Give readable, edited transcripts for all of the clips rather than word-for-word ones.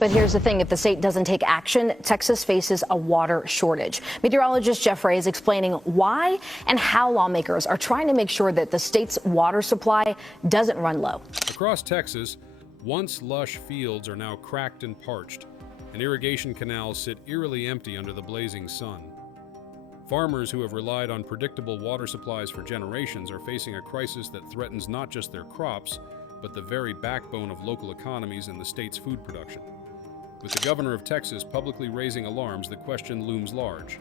But here's the thing, if the state doesn't take action, Texas faces a water shortage. Meteorologist Jeff Ray is explaining why and how lawmakers are trying to make sure that the state's water supply doesn't run low. Across Texas, once lush fields are now cracked and parched, and irrigation canals sit eerily empty under the blazing sun. Farmers who have relied on predictable water supplies for generations are facing a crisis that threatens not just their crops, but the very backbone of local economies and the state's food production. With the governor of Texas publicly raising alarms, the question looms large.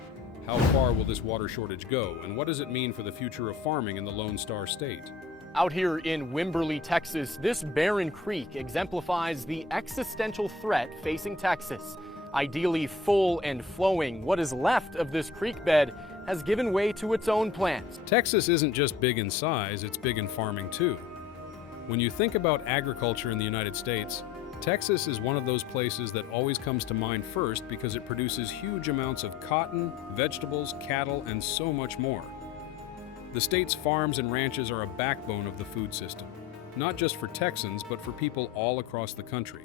How far will this water shortage go, and what does it mean for the future of farming in the Lone Star State? Out here in Wimberley, Texas, this barren creek exemplifies the existential threat facing Texas. Ideally full and flowing, what is left of this creek bed has given way to its own plans. Texas isn't just big in size, it's big in farming too. When you think about agriculture in the United States, Texas is one of those places that always comes to mind first because it produces huge amounts of cotton, vegetables, cattle, and so much more. The state's farms and ranches are a backbone of the food system, not just for Texans, but for people all across the country.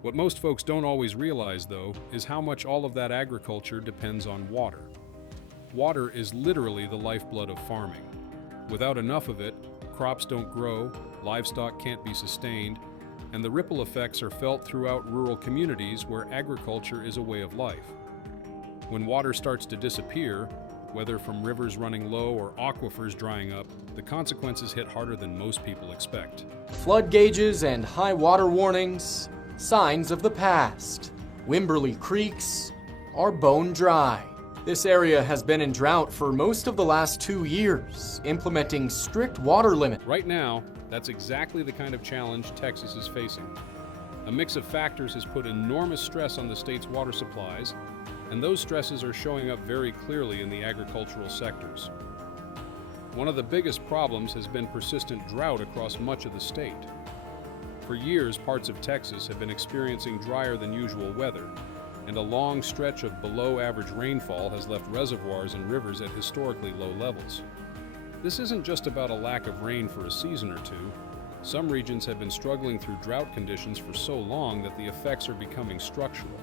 What most folks don't always realize, though, is how much all of that agriculture depends on water. Water is literally the lifeblood of farming. Without enough of it, crops don't grow, livestock can't be sustained, and the ripple effects are felt throughout rural communities where agriculture is a way of life. When water starts to disappear, whether from rivers running low or aquifers drying up, the consequences hit harder than most people expect. Flood gauges and high water warnings, signs of the past. Wimberley creeks are bone dry. This area has been in drought for most of the last 2 years, implementing strict water limits. Right now, that's exactly the kind of challenge Texas is facing. A mix of factors has put enormous stress on the state's water supplies, and those stresses are showing up very clearly in the agricultural sectors. One of the biggest problems has been persistent drought across much of the state. For years, parts of Texas have been experiencing drier than usual weather, and a long stretch of below-average rainfall has left reservoirs and rivers at historically low levels. This isn't just about a lack of rain for a season or two. Some regions have been struggling through drought conditions for so long that the effects are becoming structural.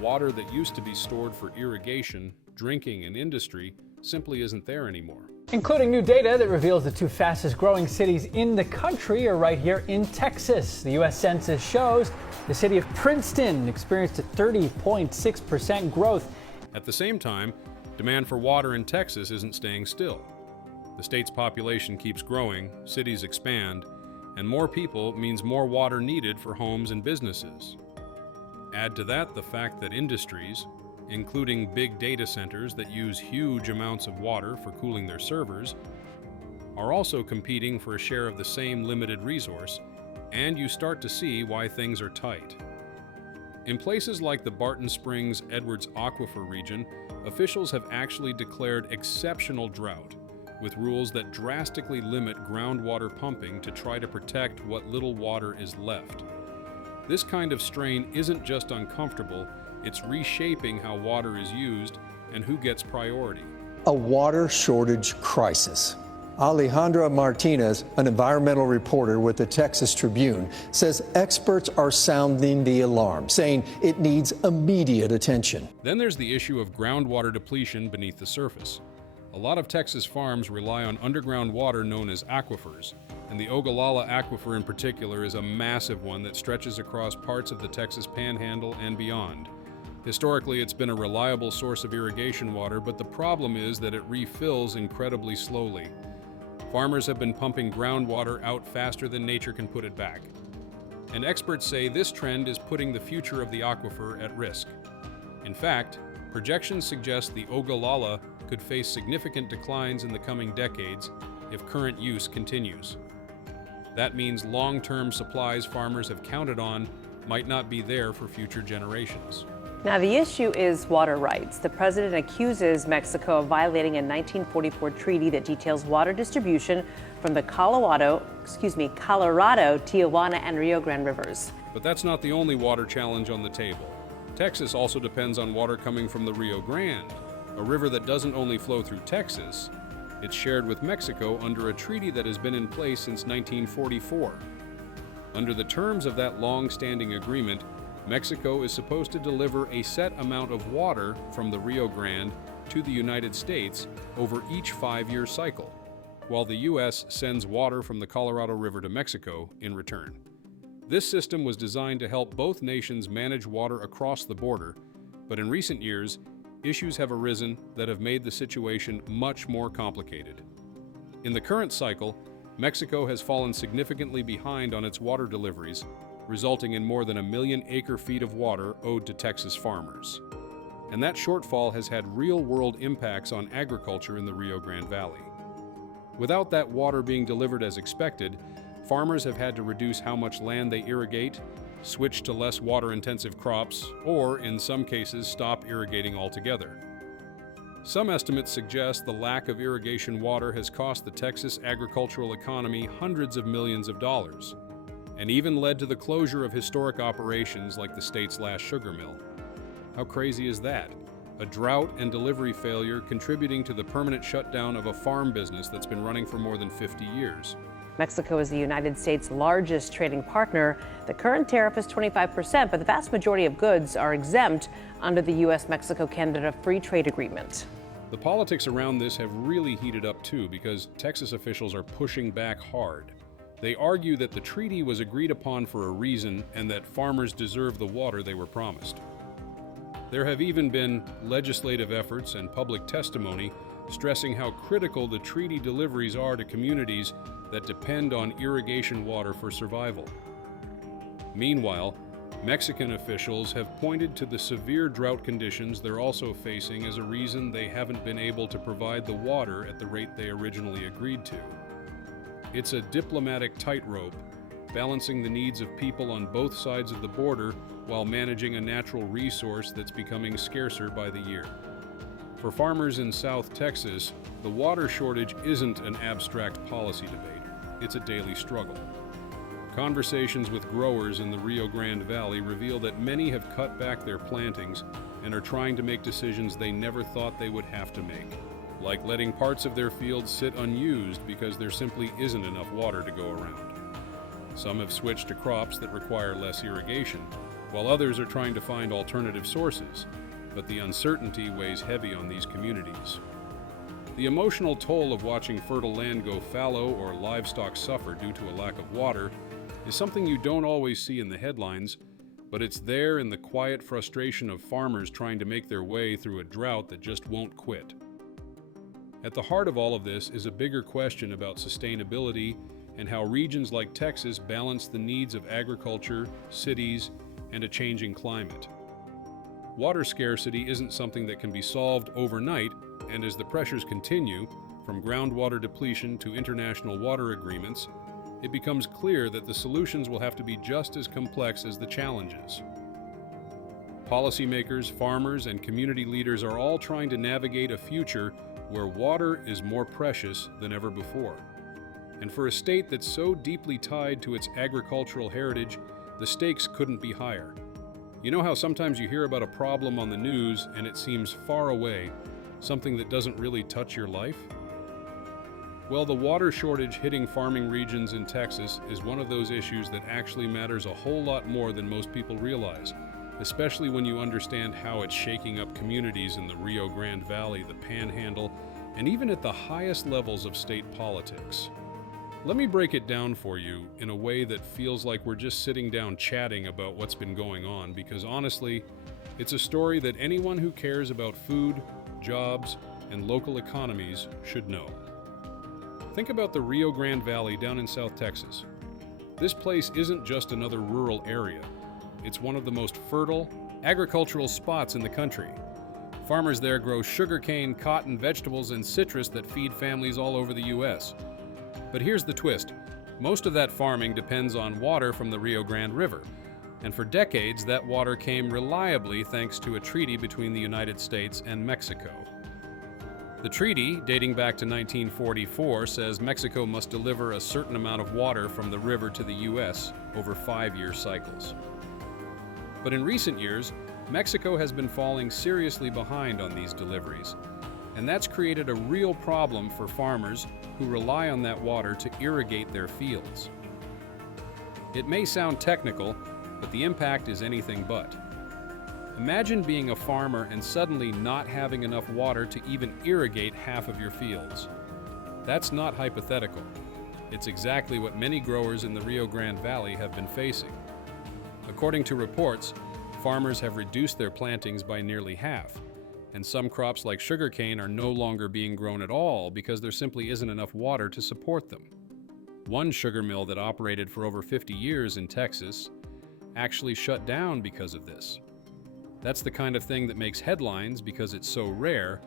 Water that used to be stored for irrigation, drinking, and industry simply isn't there anymore. Including new data that reveals the two fastest growing cities in the country are right here in Texas. The U.S. Census shows the city of Princeton experienced a 30.6% growth. At the same time, demand for water in Texas isn't staying still. The state's population keeps growing, cities expand, and more people means more water needed for homes and businesses. Add to that the fact that industries, including big data centers that use huge amounts of water for cooling their servers, are also competing for a share of the same limited resource, and you start to see why things are tight. In places like the Barton Springs-Edwards Aquifer region, officials have actually declared exceptional drought, with rules that drastically limit groundwater pumping to try to protect what little water is left. This kind of strain isn't just uncomfortable, it's reshaping how water is used and who gets priority. A water shortage crisis. Alejandra Martinez, an environmental reporter with the Texas Tribune, says experts are sounding the alarm, saying it needs immediate attention. Then there's the issue of groundwater depletion beneath the surface. A lot of Texas farms rely on underground water known as aquifers, and the Ogallala Aquifer in particular is a massive one that stretches across parts of the Texas Panhandle and beyond. Historically, it's been a reliable source of irrigation water, but the problem is that it refills incredibly slowly. Farmers have been pumping groundwater out faster than nature can put it back. And experts say this trend is putting the future of the aquifer at risk. In fact, projections suggest the Ogallala could face significant declines in the coming decades if current use continues. That means long-term supplies farmers have counted on might not be there for future generations. Now, the issue is water rights. The president accuses Mexico of violating a 1944 treaty that details water distribution from the Colorado, Tijuana, and Rio Grande rivers. But that's not the only water challenge on the table. Texas also depends on water coming from the Rio Grande, a river that doesn't only flow through Texas, it's shared with Mexico under a treaty that has been in place since 1944. Under the terms of that long-standing agreement, Mexico is supposed to deliver a set amount of water from the Rio Grande to the United States over each 5-year cycle, while the U.S. sends water from the Colorado River to Mexico in return. This system was designed to help both nations manage water across the border, but in recent years, issues have arisen that have made the situation much more complicated. In the current cycle, Mexico has fallen significantly behind on its water deliveries, resulting in more than 1 million acre-feet of water owed to Texas farmers. And that shortfall has had real-world impacts on agriculture in the Rio Grande Valley. Without that water being delivered as expected, farmers have had to reduce how much land they irrigate, switch to less water-intensive crops, or, in some cases, stop irrigating altogether. Some estimates suggest the lack of irrigation water has cost the Texas agricultural economy hundreds of millions of dollars, and even led to the closure of historic operations like the state's last sugar mill. How crazy is that? A drought and delivery failure contributing to the permanent shutdown of a farm business that's been running for more than 50 years. Mexico is the United States' largest trading partner. The current tariff is 25%, but the vast majority of goods are exempt under the U.S.-Mexico-Canada Free Trade Agreement. The politics around this have really heated up too, because Texas officials are pushing back hard. They argue that the treaty was agreed upon for a reason and that farmers deserve the water they were promised. There have even been legislative efforts and public testimony stressing how critical the treaty deliveries are to communities that depend on irrigation water for survival. Meanwhile, Mexican officials have pointed to the severe drought conditions they're also facing as a reason they haven't been able to provide the water at the rate they originally agreed to. It's a diplomatic tightrope, balancing the needs of people on both sides of the border while managing a natural resource that's becoming scarcer by the year. For farmers in South Texas, the water shortage isn't an abstract policy debate. It's a daily struggle. Conversations with growers in the Rio Grande Valley reveal that many have cut back their plantings and are trying to make decisions they never thought they would have to make, like letting parts of their fields sit unused because there simply isn't enough water to go around. Some have switched to crops that require less irrigation, while others are trying to find alternative sources, but the uncertainty weighs heavy on these communities. The emotional toll of watching fertile land go fallow or livestock suffer due to a lack of water is something you don't always see in the headlines, but it's there in the quiet frustration of farmers trying to make their way through a drought that just won't quit. At the heart of all of this is a bigger question about sustainability and how regions like Texas balance the needs of agriculture, cities, and a changing climate. Water scarcity isn't something that can be solved overnight, and as the pressures continue, from groundwater depletion to international water agreements, it becomes clear that the solutions will have to be just as complex as the challenges. Policymakers, farmers, and community leaders are all trying to navigate a future where water is more precious than ever before. And for a state that's so deeply tied to its agricultural heritage, the stakes couldn't be higher. You know how sometimes you hear about a problem on the news and it seems far away, something that doesn't really touch your life? Well, the water shortage hitting farming regions in Texas is one of those issues that actually matters a whole lot more than most people realize, especially when you understand how it's shaking up communities in the Rio Grande Valley, the Panhandle, and even at the highest levels of state politics. Let me break it down for you in a way that feels like we're just sitting down chatting about what's been going on, because honestly, it's a story that anyone who cares about food, jobs, and local economies should know. Think about the Rio Grande Valley down in South Texas. This place isn't just another rural area. It's one of the most fertile agricultural spots in the country. Farmers there grow sugarcane, cotton, vegetables, and citrus that feed families all over the U.S. But here's the twist. Most of that farming depends on water from the Rio Grande River. And for decades, that water came reliably thanks to a treaty between the United States and Mexico. The treaty, dating back to 1944, says Mexico must deliver a certain amount of water from the river to the U.S. over 5-year cycles. But in recent years, Mexico has been falling seriously behind on these deliveries, and that's created a real problem for farmers who rely on that water to irrigate their fields. It may sound technical, but the impact is anything but. Imagine being a farmer and suddenly not having enough water to even irrigate half of your fields. That's not hypothetical. It's exactly what many growers in the Rio Grande Valley have been facing. According to reports, farmers have reduced their plantings by nearly half, and some crops like sugarcane are no longer being grown at all because there simply isn't enough water to support them. One sugar mill that operated for over 50 years in Texas actually shut down because of this. That's the kind of thing that makes headlines because it's so rare,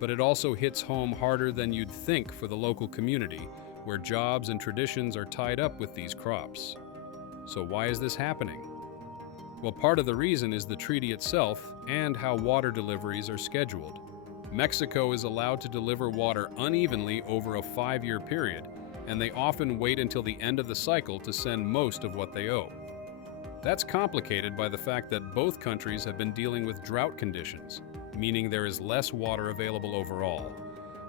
but it also hits home harder than you'd think for the local community, where jobs and traditions are tied up with these crops. So why is this happening? Well, part of the reason is the treaty itself and how water deliveries are scheduled. Mexico is allowed to deliver water unevenly over a 5-year period, and they often wait until the end of the cycle to send most of what they owe. That's complicated by the fact that both countries have been dealing with drought conditions, meaning there is less water available overall.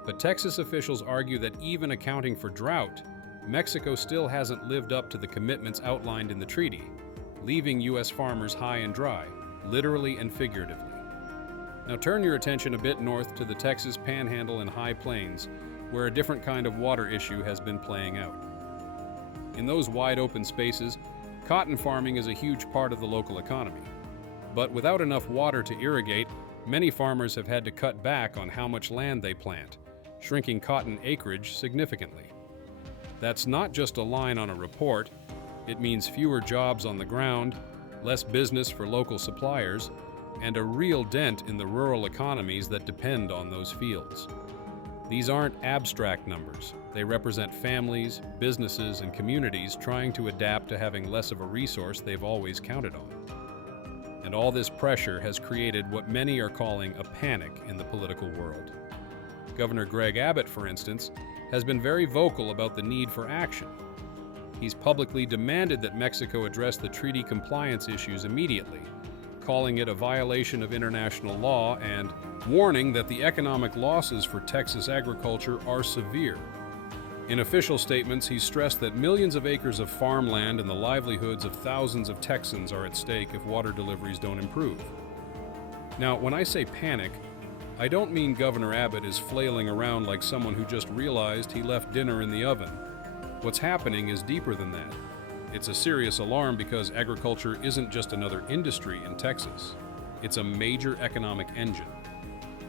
But Texas officials argue that even accounting for drought, Mexico still hasn't lived up to the commitments outlined in the treaty, leaving U.S. farmers high and dry, literally and figuratively. Now turn your attention a bit north to the Texas Panhandle and High Plains, where a different kind of water issue has been playing out. In those wide open spaces, cotton farming is a huge part of the local economy. But without enough water to irrigate, many farmers have had to cut back on how much land they plant, shrinking cotton acreage significantly. That's not just a line on a report. It means fewer jobs on the ground, less business for local suppliers, and a real dent in the rural economies that depend on those fields. These aren't abstract numbers. They represent families, businesses, and communities trying to adapt to having less of a resource they've always counted on. And all this pressure has created what many are calling a panic in the political world. Governor Greg Abbott, for instance, has been very vocal about the need for action. He's publicly demanded that Mexico address the treaty compliance issues immediately, calling it a violation of international law and warning that the economic losses for Texas agriculture are severe. In official statements, he stressed that millions of acres of farmland and the livelihoods of thousands of Texans are at stake if water deliveries don't improve. Now, when I say panic, I don't mean Governor Abbott is flailing around like someone who just realized he left dinner in the oven. What's happening is deeper than that. It's a serious alarm because agriculture isn't just another industry in Texas. It's a major economic engine.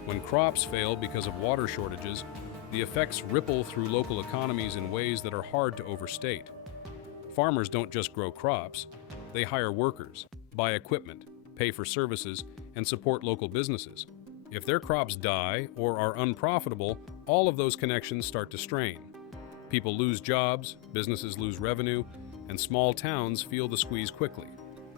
When crops fail because of water shortages, the effects ripple through local economies in ways that are hard to overstate. Farmers don't just grow crops, they hire workers, buy equipment, pay for services, and support local businesses. If their crops die or are unprofitable, all of those connections start to strain. People lose jobs, businesses lose revenue, and small towns feel the squeeze quickly.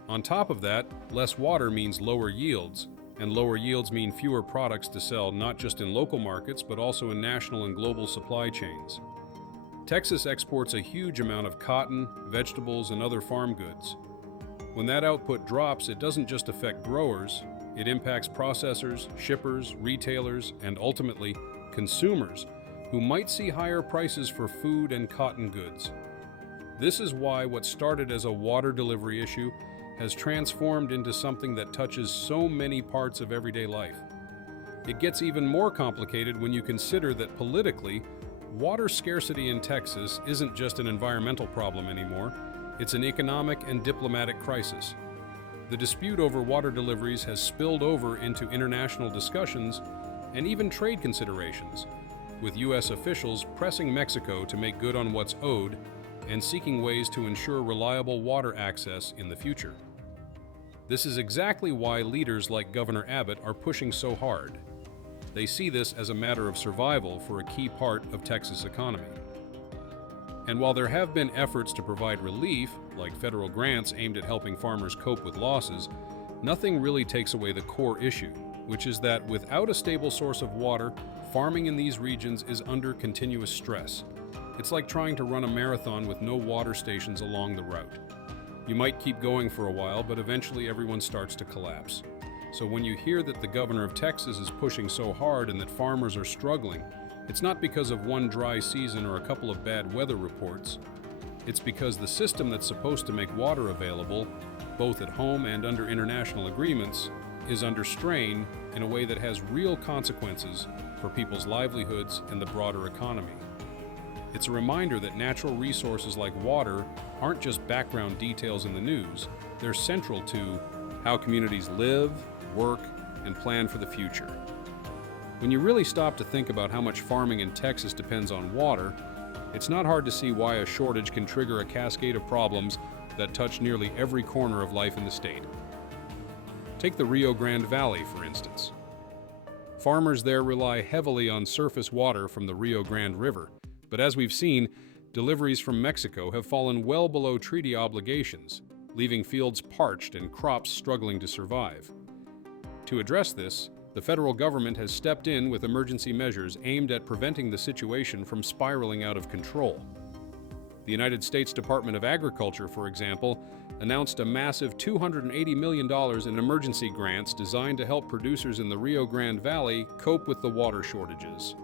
On top of that, less water means lower yields, and lower yields mean fewer products to sell not just in local markets but also in national and global supply chains. Texas exports a huge amount of cotton, vegetables, and other farm goods. When that output drops, it doesn't just affect growers, it impacts processors, shippers, retailers, and ultimately consumers, who might see higher prices for food and cotton goods. This is why what started as a water delivery issue has transformed into something that touches so many parts of everyday life. It gets even more complicated when you consider that politically, water scarcity in Texas isn't just an environmental problem anymore, it's an economic and diplomatic crisis. The dispute over water deliveries has spilled over into international discussions and even trade considerations, with U.S. officials pressing Mexico to make good on what's owed and seeking ways to ensure reliable water access in the future. This is exactly why leaders like Governor Abbott are pushing so hard. They see this as a matter of survival for a key part of Texas' economy. And while there have been efforts to provide relief, like federal grants aimed at helping farmers cope with losses, nothing really takes away the core issue, which is that without a stable source of water, farming in these regions is under continuous stress. It's like trying to run a marathon with no water stations along the route. You might keep going for a while, but eventually everyone starts to collapse. So when you hear that the governor of Texas is pushing so hard and that farmers are struggling, it's not because of one dry season or a couple of bad weather reports. It's because the system that's supposed to make water available, both at home and under international agreements, is under strain in a way that has real consequences for people's livelihoods and the broader economy. It's a reminder that natural resources like water aren't just background details in the news, they're central to how communities live, work, and plan for the future. When you really stop to think about how much farming in Texas depends on water, it's not hard to see why a shortage can trigger a cascade of problems that touch nearly every corner of life in the state. Take the Rio Grande Valley, for instance. Farmers there rely heavily on surface water from the Rio Grande River, but as we've seen, deliveries from Mexico have fallen well below treaty obligations, leaving fields parched and crops struggling to survive. To address this, the federal government has stepped in with emergency measures aimed at preventing the situation from spiraling out of control. The United States Department of Agriculture, for example, announced a massive $280 million in emergency grants designed to help producers in the Rio Grande Valley cope with the water shortages.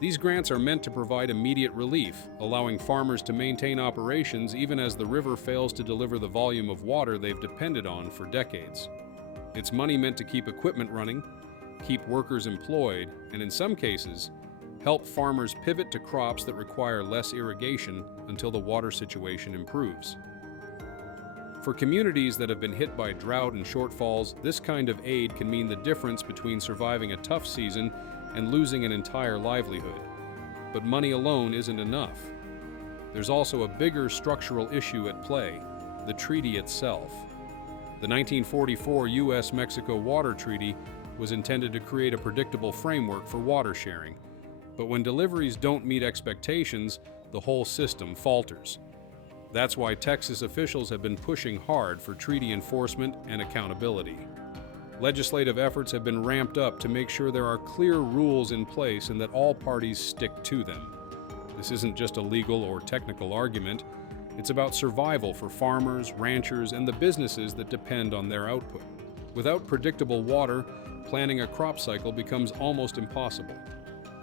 These grants are meant to provide immediate relief, allowing farmers to maintain operations even as the river fails to deliver the volume of water they've depended on for decades. It's money meant to keep equipment running, keep workers employed, and in some cases, help farmers pivot to crops that require less irrigation until the water situation improves. For communities that have been hit by drought and shortfalls, this kind of aid can mean the difference between surviving a tough season and losing an entire livelihood. But money alone isn't enough. There's also a bigger structural issue at play, the treaty itself. The 1944 U.S.-Mexico Water Treaty was intended to create a predictable framework for water sharing. But when deliveries don't meet expectations, the whole system falters. That's why Texas officials have been pushing hard for treaty enforcement and accountability. Legislative efforts have been ramped up to make sure there are clear rules in place and that all parties stick to them. This isn't just a legal or technical argument. It's about survival for farmers, ranchers, and the businesses that depend on their output. Without predictable water, planning a crop cycle becomes almost impossible.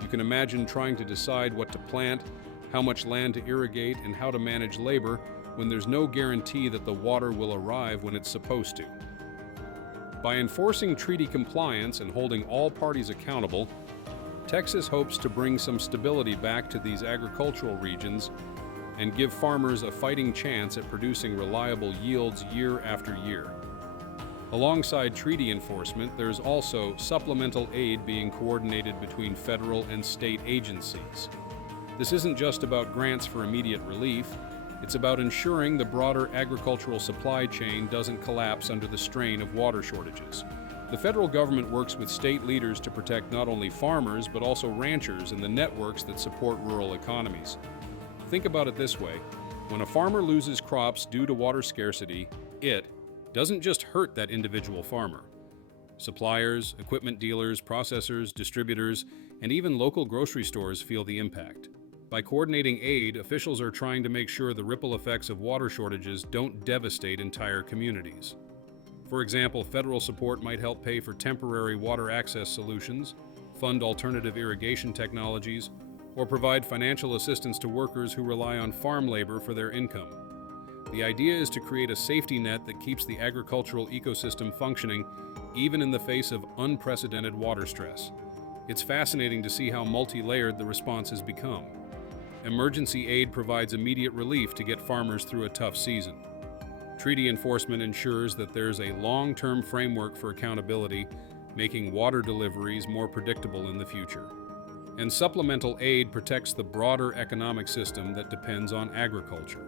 You can imagine trying to decide what to plant, how much land to irrigate, and how to manage labor when there's no guarantee that the water will arrive when it's supposed to. By enforcing treaty compliance and holding all parties accountable, Texas hopes to bring some stability back to these agricultural regions and give farmers a fighting chance at producing reliable yields year after year. Alongside treaty enforcement, there's also supplemental aid being coordinated between federal and state agencies. This isn't just about grants for immediate relief, it's about ensuring the broader agricultural supply chain doesn't collapse under the strain of water shortages. The federal government works with state leaders to protect not only farmers, but also ranchers and the networks that support rural economies. Think about it this way: when a farmer loses crops due to water scarcity, it doesn't just hurt that individual farmer. Suppliers, equipment dealers, processors, distributors, and even local grocery stores feel the impact. By coordinating aid, officials are trying to make sure the ripple effects of water shortages don't devastate entire communities. For example, federal support might help pay for temporary water access solutions, fund alternative irrigation technologies, or provide financial assistance to workers who rely on farm labor for their income. The idea is to create a safety net that keeps the agricultural ecosystem functioning even in the face of unprecedented water stress. It's fascinating to see how multi-layered the response has become. Emergency aid provides immediate relief to get farmers through a tough season. Treaty enforcement ensures that there's a long-term framework for accountability, making water deliveries more predictable in the future. And supplemental aid protects the broader economic system that depends on agriculture.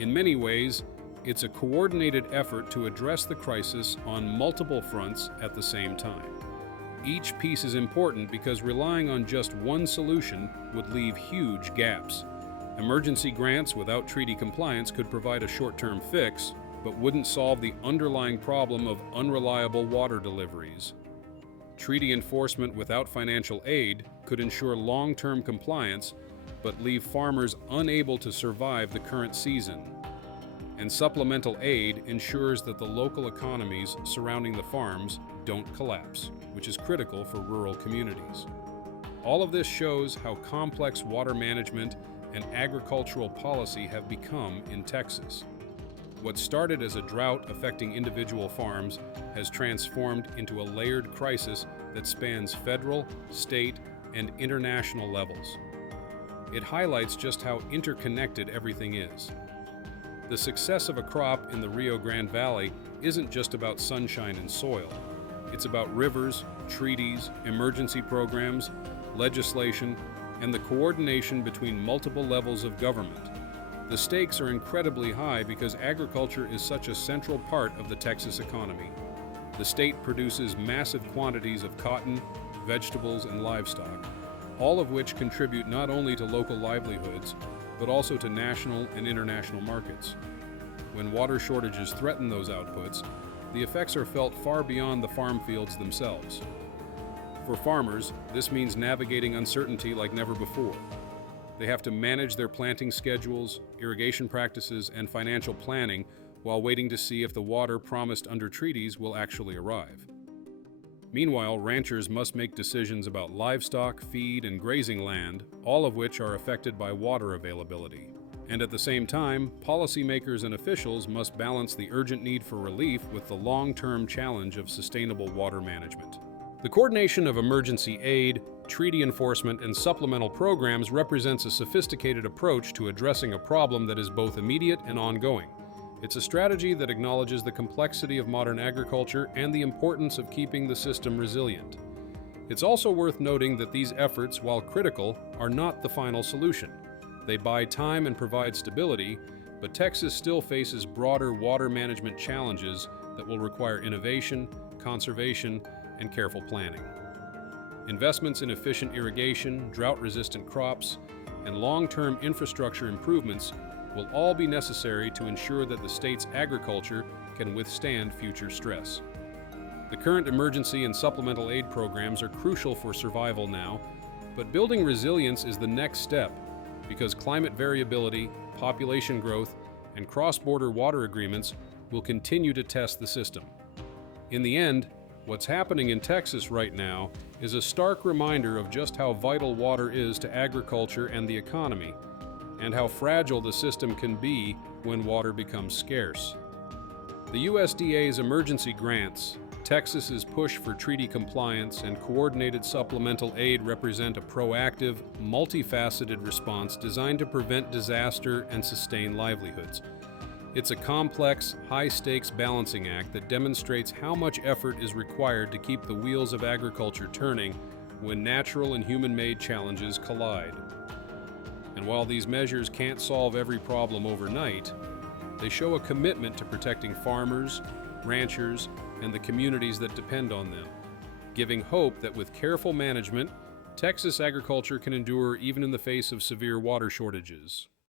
In many ways, it's a coordinated effort to address the crisis on multiple fronts at the same time. Each piece is important because relying on just one solution would leave huge gaps. Emergency grants without treaty compliance could provide a short-term fix, but wouldn't solve the underlying problem of unreliable water deliveries. Treaty enforcement without financial aid could ensure long-term compliance, but leave farmers unable to survive the current season. And supplemental aid ensures that the local economies surrounding the farms don't collapse, which is critical for rural communities. All of this shows how complex water management and agricultural policy have become in Texas. What started as a drought affecting individual farms has transformed into a layered crisis that spans federal, state, and international levels. It highlights just how interconnected everything is. The success of a crop in the Rio Grande Valley isn't just about sunshine and soil. It's about rivers, treaties, emergency programs, legislation, and the coordination between multiple levels of government. The stakes are incredibly high because agriculture is such a central part of the Texas economy. The state produces massive quantities of cotton, vegetables, and livestock, all of which contribute not only to local livelihoods, but also to national and international markets. When water shortages threaten those outputs, the effects are felt far beyond the farm fields themselves. For farmers, this means navigating uncertainty like never before. They have to manage their planting schedules, irrigation practices, and financial planning while waiting to see if the water promised under treaties will actually arrive. Meanwhile, ranchers must make decisions about livestock, feed, and grazing land, all of which are affected by water availability. And at the same time, policymakers and officials must balance the urgent need for relief with the long-term challenge of sustainable water management. The coordination of emergency aid, treaty enforcement, and supplemental programs represents a sophisticated approach to addressing a problem that is both immediate and ongoing. It's a strategy that acknowledges the complexity of modern agriculture and the importance of keeping the system resilient. It's also worth noting that these efforts, while critical, are not the final solution. They buy time and provide stability, but Texas still faces broader water management challenges that will require innovation, conservation, and careful planning. Investments in efficient irrigation, drought-resistant crops, and long-term infrastructure improvements will all be necessary to ensure that the state's agriculture can withstand future stress. The current emergency and supplemental aid programs are crucial for survival now, but building resilience is the next step because climate variability, population growth, and cross-border water agreements will continue to test the system. In the end, what's happening in Texas right now is a stark reminder of just how vital water is to agriculture and the economy, and how fragile the system can be when water becomes scarce. The USDA's emergency grants, Texas's push for treaty compliance, and coordinated supplemental aid represent a proactive, multifaceted response designed to prevent disaster and sustain livelihoods. It's a complex, high-stakes balancing act that demonstrates how much effort is required to keep the wheels of agriculture turning when natural and human-made challenges collide. And while these measures can't solve every problem overnight, they show a commitment to protecting farmers, ranchers, and the communities that depend on them, giving hope that with careful management, Texas agriculture can endure even in the face of severe water shortages.